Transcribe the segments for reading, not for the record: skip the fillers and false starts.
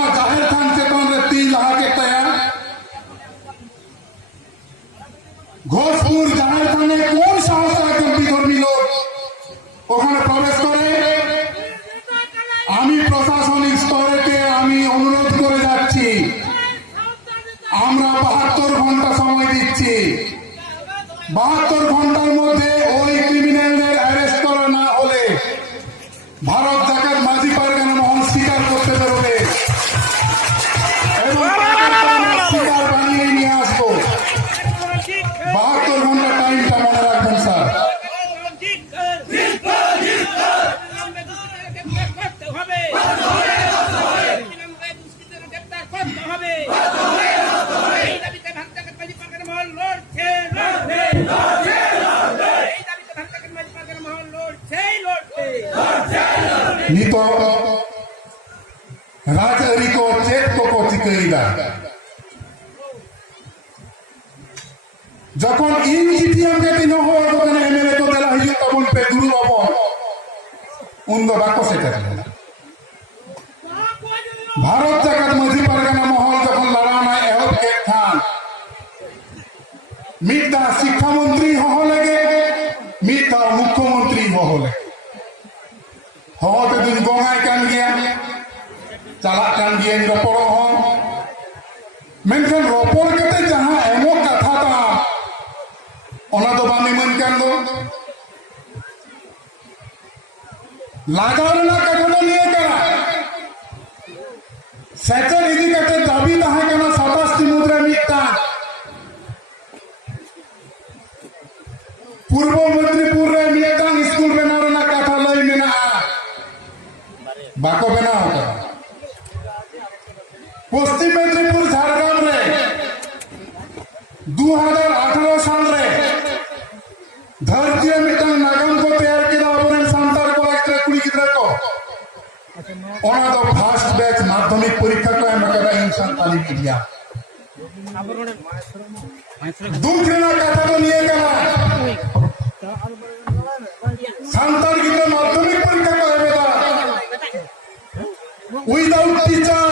जहां जाहिर थान चेतन रे तीन लहा के तया घोषपुर जाहिर थाने कौन साहस একজন বিধর্মী লোক ওখানে প্রবেশ করে আমি প্রশাসনিক স্তরেতে আমি অনুরোধ করে যাচ্ছি আমরা 72 ঘন্টা সময় দিচ্ছি 72 ঘন্টার মধ্যে ওই ক্রিমিনালদের অ্যারেস্ট করা না হলে ভারত জাকাত মাঝি পারগানা মহল স্বীকার করতে পারবে এবং স্বীকার বানিয়ে নিয়ে আসবো 72 ঘন্টা টাইমটা মনে রাখবেন স্যার নিত রাজআরি কো চেক কো চিকাইদা যখন ইনজিটিএম কে দিন হওয়ার তখন এমএলএ তো দেলা হইল তখন পে গুরু বাবা উন্দ বাকো সেটা ভারত জাকাত মাঝি পারগানা মহল যখন লড়ানা এহত কে থান মিতা শিক্ষামন্ত্রী হহলেগে মিতা মুখ্যমন্ত্রী হহলে হতে দিন গঙ্গায় কান গিয়া চালাক কান গিয়া রপড় হন মেনখান রপড় কেতে যাহা এমন কথা তা ওনা তো বানি মন কান দো লাগাও না কাঠানো নিয়ে কারা সেচের ইদি কাটে দাবি তাহা কেন 27টি মুদ্রা মিথ্যা পূর্ব মেদিনীপুর রে মিয়াটাং স্কুল বেনার না কাঠা লই মেনা বাকো বেনাও পশ্চিম মেদিনীপুর ঝাড়গ্রাম রে 2018 সাল রে ধরতিয়ে মিটাং নাগম को तैयार किया अबोरेन सांतार को एक कुड़ी गिद्रा को ओना तो फास्ट बैच माध्यमिक परीक्षा को एम कदा इंसान तालीम दिया दूसरा कथा तो लिए गया सांतार गिद्रा माध्यमिक परीक्षा को एवेदा विदाउट टीचर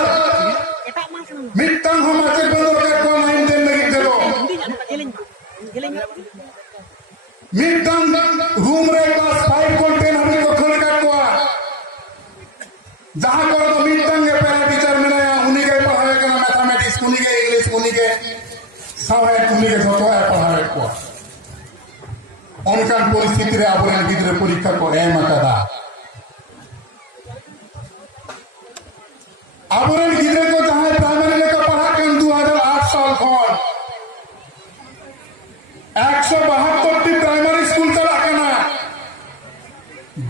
मिटांग हम आचे बंदर का को लाइन देन लगी देलो मिटांग रूम रे क्लास 5 कंटेन हमें को खोल का को जहां को तो मिटांग के पहला टीचर मिलाया उन्हीं के पढ़ावे का मैथमेटिक्स उन्हीं के इंग्लिश उन्हीं के सवाल उन्हीं के सोचो है पढ़ावे को उनका परिस्थिति रे आबोरेन गिद्रे परीक्षा को एम कदा आबोरेन गिद्रे को जहां प्राइमरी लेकर पढ़ा के 2008 साल खन 172टी प्राइमरी स्कूल चला कना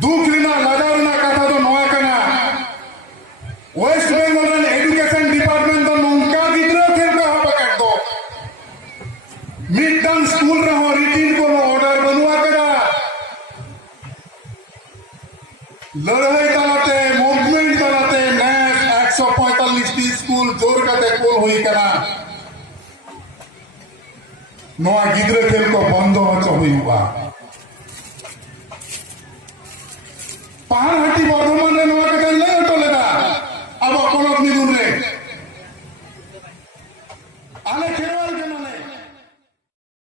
दुखलिना लाजारना कथा तो नवा कना वेस्ट बेंगल रे एजुकेशन डिपार्टमेंट तो नंका गिद्रे खेल को पकड़ दो मिडटर्म स्कूल रे हो रिटिन को ऑर्डर बनवा करा लड़ाई चलाते मूवमेंट चलाते नेस 145टी स्कूल जोर करते कोल हुई करा नवा गिद्रे खेल को बंद हो हुआ पहाड़हाटी